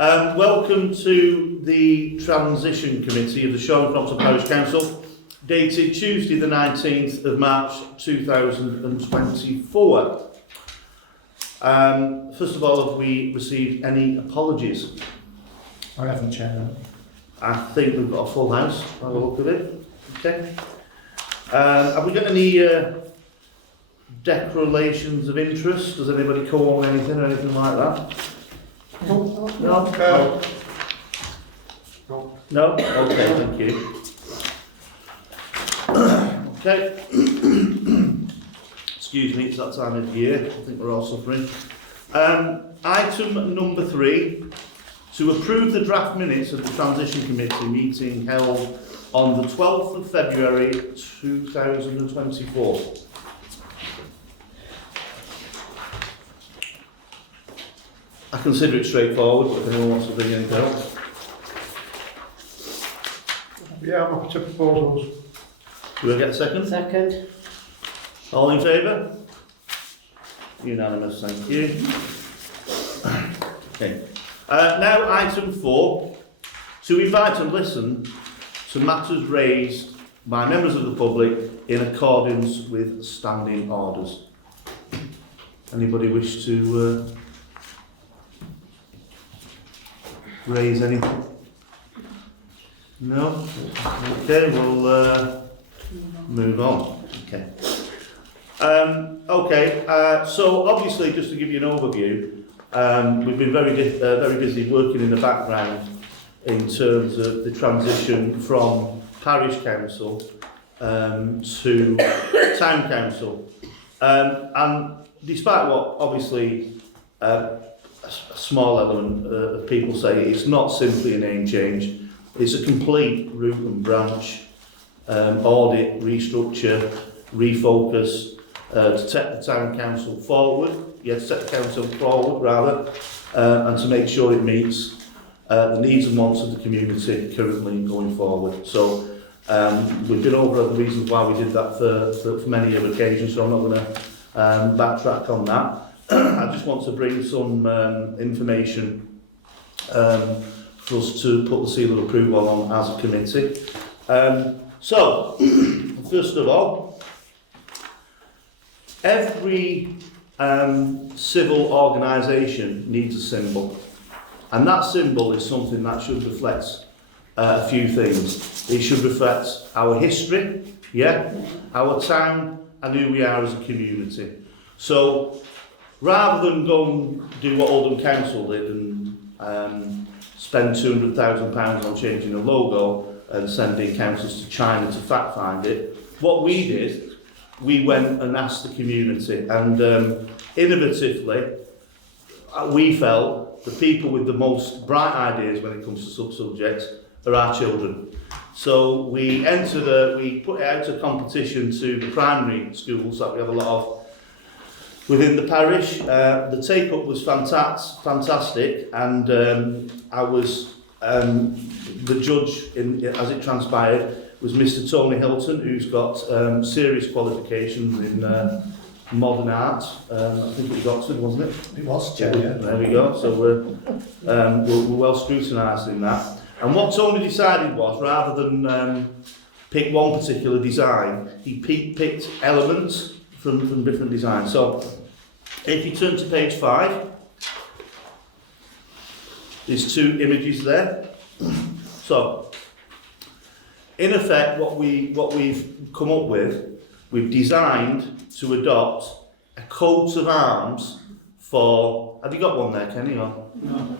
Welcome to the Transition Committee of the Sean Crompton Parish Council, dated Tuesday the 19th of March 2024. First of all, have we received any apologies? I haven't, Chairman. I think we've got a full house by the look of it. Okay. Have we got any declarations of interest? Does anybody call anything or anything like that? No? No? Okay, thank you. Okay. Excuse me, it's that time of year. I think we're all suffering. Item number 3, to approve the draft minutes of the Transition Committee meeting held on the 12th of February 2024. I consider it straightforward, but if anyone wants to bring anything else. Yeah, I'm up to proposals. Do we get a second? Second. All in favour? Unanimous, thank you. Okay. Now item 4, to invite and listen to matters raised by members of the public in accordance with standing orders. Anybody wish to raise anything? No? Okay, we'll move on. Okay. So obviously, just to give you an overview, we've been very busy working in the background in terms of the transition from parish council to town council. And despite what obviously a small element of people say, it's not simply a name change. It's a complete root and branch audit, restructure, refocus to take the town council forward. Yes, set the council forward rather, and to make sure it meets the needs and wants of the community currently and going forward. So we've been over the reasons why we did that for many other occasions, so I'm not going to backtrack on that. I just want to bring some information for us to put the seal of approval on as a committee. So, first of all, every civil organisation needs a symbol, and that symbol is something that should reflect a few things. It should reflect our history, our town, and who we are as a community. So, rather than go and do what Oldham Council did and spend £200,000 on changing the logo and sending councils to China to fact find it, what we did, we went and asked the community, and innovatively, we felt the people with the most bright ideas when it comes to sub-subjects are our children. So we put it out to competition to the primary schools that we have a lot of within the parish. The take-up was fantastic, and I was the judge, as it transpired, was Mr. Tony Hilton, who's got serious qualifications in modern art. I think it was Oxford, wasn't it? It was, Chairman. Yeah. There we go. So we're well scrutinised in that. And what Tony decided was, rather than pick one particular design, he picked elements from different designs. So if you turn to page 5, there's 2 images there. So, in effect, what we've come up with, we've designed to adopt a coat of arms for. Have you got one there, Kenny? Or? No.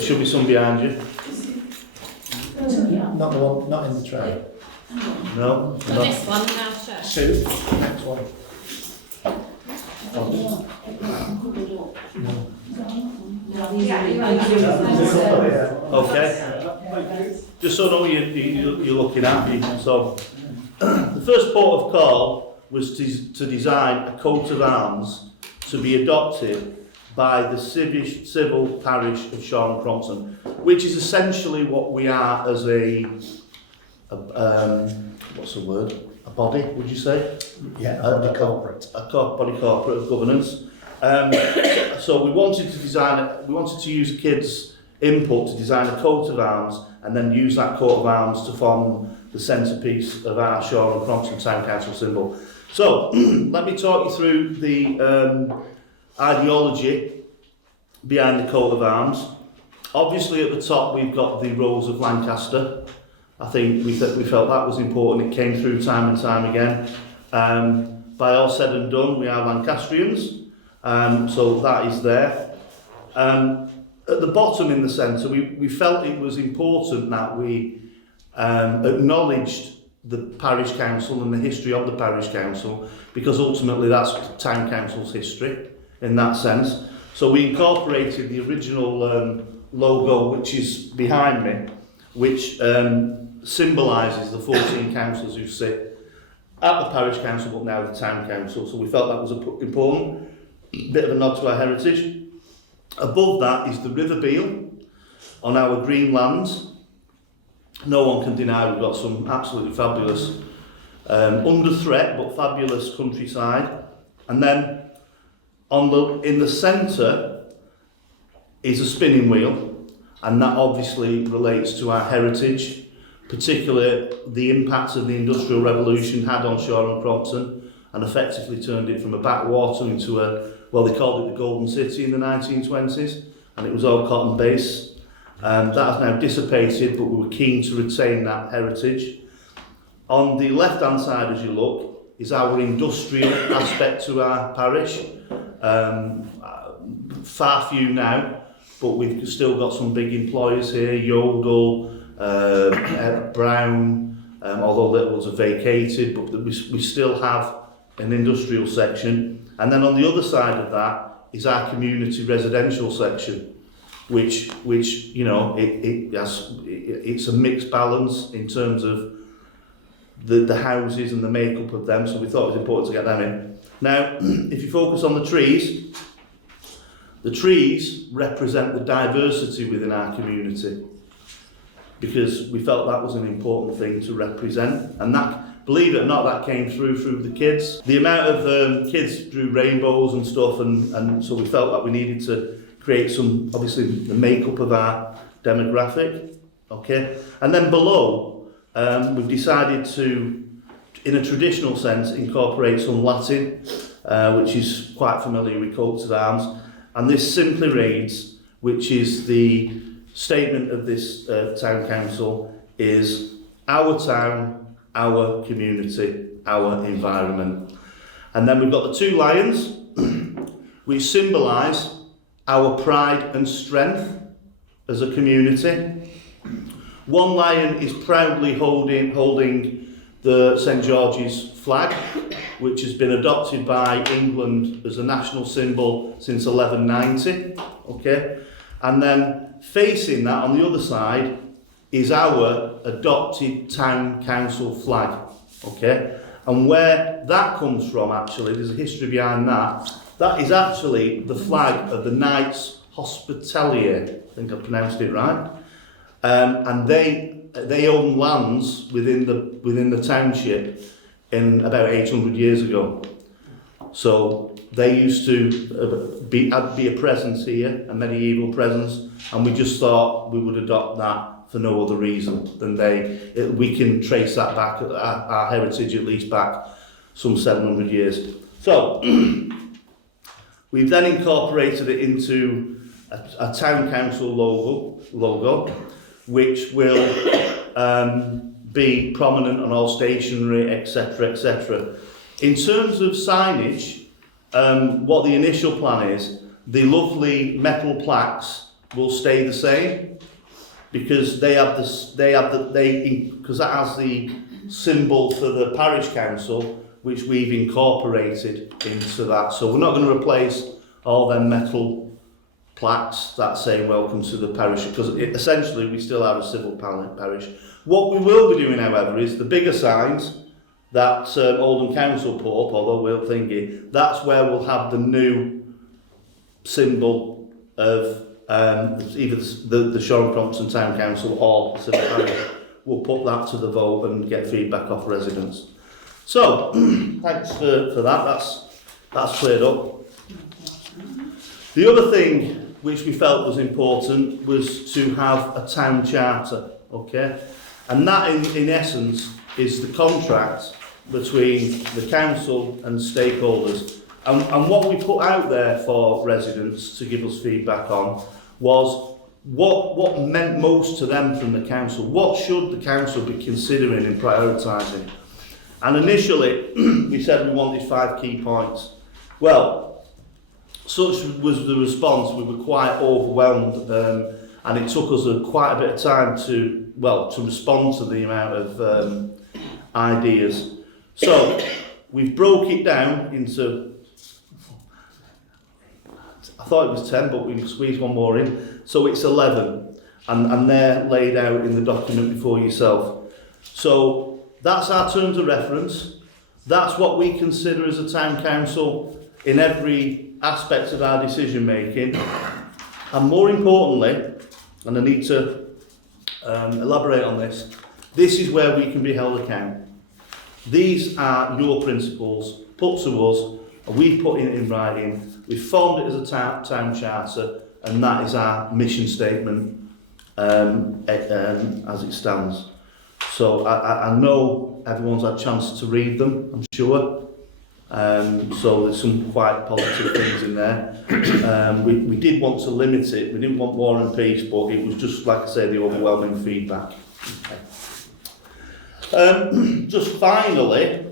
Should be some behind you. Not the one, not in the tray. No. So this one now, sir. Sue, next one. Okay. Just so I know what you're looking at. So, the first port of call was to design a coat of arms to be adopted by the civil parish of Sean Crompton, which is essentially what we are as what's the word? A body, would you say? Yeah, a body corporate. A body corporate of governance. So we wanted to use kids' input to design a coat of arms, and then use that coat of arms to form the centrepiece of our Shore and Crompton Town Council symbol. So let me talk you through the ideology behind the coat of arms. Obviously at the top we've got the Rose of Lancaster. I think we felt that was important. It came through time and time again. By all said and done, we are Lancastrians, so that is there. At the bottom in the centre, we felt it was important that we acknowledged the parish council and the history of the parish council, because ultimately that's town council's history in that sense. So we incorporated the original logo, which is behind me, which symbolises the 14 councillors who sit at the parish council but now the town council. So we felt that was important, bit of a nod to our heritage. Above that is the River Beal on our green lands. No one can deny we've got some absolutely fabulous, under threat but fabulous countryside. And then in the centre is a spinning wheel, and that obviously relates to our heritage, particularly the impact of the Industrial Revolution had on Shore and Crompton, and effectively turned it from a backwater into they called it the Golden City in the 1920s, and it was all cotton based. That has now dissipated, but we were keen to retain that heritage. On the left-hand side, as you look, is our industrial aspect to our parish. Far few now, but we've still got some big employers here, Yodel, Brown, although Little's are vacated, but we still have an industrial section. And then on the other side of that is our community residential section, which you know, it's a mixed balance in terms of the houses and the makeup of them, so we thought it was important to get them in. Now, if you focus on the trees represent the diversity within our community, because we felt that was an important thing to represent, and that, believe it or not, that came through the kids. The amount of kids drew rainbows and stuff, and so we felt that we needed to create some, obviously, the makeup of our demographic, okay? And then below, we've decided to, in a traditional sense, incorporate some Latin, which is quite familiar with coats of arms, and this simply reads, which is the statement of this town council, is our town, our community, our environment. And then we've got the two lions, which symbolise our pride and strength as a community. One lion is proudly holding the St George's flag, which has been adopted by England as a national symbol since 1190. Okay, and then facing that on the other side is our adopted town council flag. Okay, and where that comes from, actually, there's a history behind that. That is actually the flag of the Knights Hospitalier. I think I pronounced it right. And they own lands within the township in about 800 years ago. So they used to be a presence here, a medieval presence, and we just thought we would adopt that for no other reason than we can trace that back, our heritage at least back some 700 years. So we've then incorporated it into a town council logo, which will be prominent on all stationery, etc., etc. In terms of signage, what the initial plan is, the lovely metal plaques will stay the same, because because that has the symbol for the parish council, which we've incorporated into that. So we're not going to replace all them metal plaques that say welcome to the parish, because essentially we still have a civil parish. What we will be doing, however, is the bigger signs that Oldham Council put up, although we'll think it, that's where we'll have the new symbol of either the Shore and Crompton Town Council or the civil parish. We'll put that to the vote and get feedback off residents. So, thanks for that. That's cleared up. The other thing which we felt was important was to have a town charter, okay? And that in essence is the contract between the council and stakeholders. And what we put out there for residents to give us feedback on was what meant most to them from the council. What should the council be considering and prioritising? And initially, we said we wanted 5 key points. Well, such was the response, we were quite overwhelmed, and it took us quite a bit of time to respond to the amount of ideas. So, we've broke it down into, I thought it was 10, but we squeezed one more in. So it's 11, and they're laid out in the document before yourself. So that's our terms of reference. That's what we consider as a town council in every aspect of our decision making. And more importantly, and I need to elaborate on this, this is where we can be held account. These are your principles put to us, and we've put it in writing. We've formed it as a town charter, and that is our mission statement as it stands. So I know everyone's had a chance to read them, I'm sure. So there's some quite positive things in there. We did want to limit it, we didn't want War and Peace, but it was just, like I say, the overwhelming feedback. Okay. Just finally,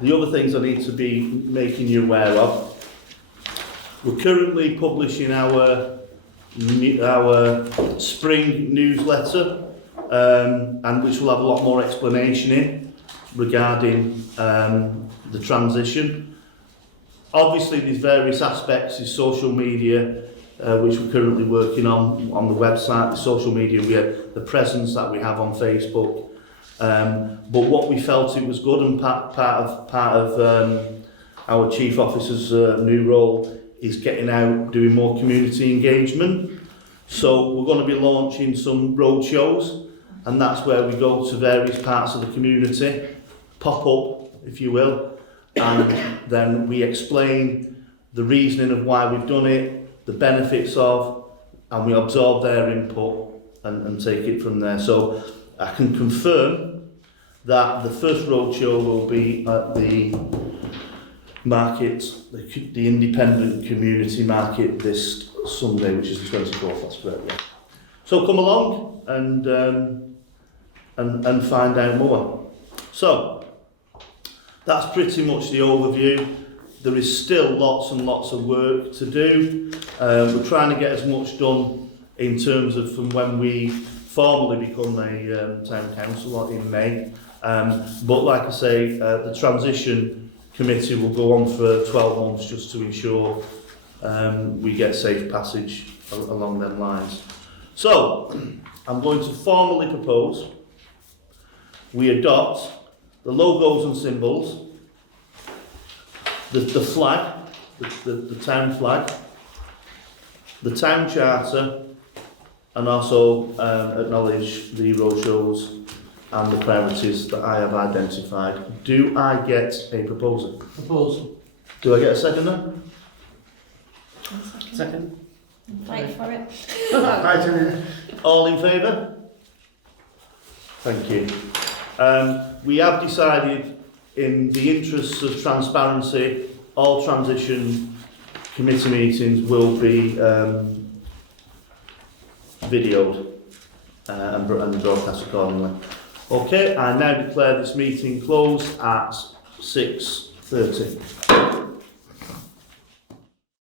the other things I need to be making you aware of. We're currently publishing our spring newsletter, and which will have a lot more explanation in regarding the transition. Obviously, there's various aspects of social media, which we're currently working on the website, the social media, the presence that we have on Facebook. But what we felt it was good, and part of our chief officer's new role is getting out, doing more community engagement. So we're going to be launching some road shows, and that's where we go to various parts of the community, pop up, if you will, and then we explain the reasoning of why we've done it, the benefits of, and we absorb their input and take it from there. So I can confirm that the first road show will be at the market, the independent community market this Sunday, which is the 24th, that's correct, yeah. So come along and find out more. So that's pretty much the overview. There is still lots and lots of work to do. We're trying to get as much done in terms of from when we formally become a town council in May. But like I say, the transition committee will go on for 12 months just to ensure we get safe passage along them lines. So, I'm going to formally propose we adopt the logos and symbols, the flag, the town flag, the town charter, and also acknowledge the roadshows and the priorities that I have identified. Do I get a proposal? Proposal. Do I get a seconder? Second. Fight for it. Right, Julia. All in favour? Thank you. We have decided, in the interests of transparency, all transition committee meetings will be videoed and broadcast accordingly. Okay, I now declare this meeting closed at 6:30.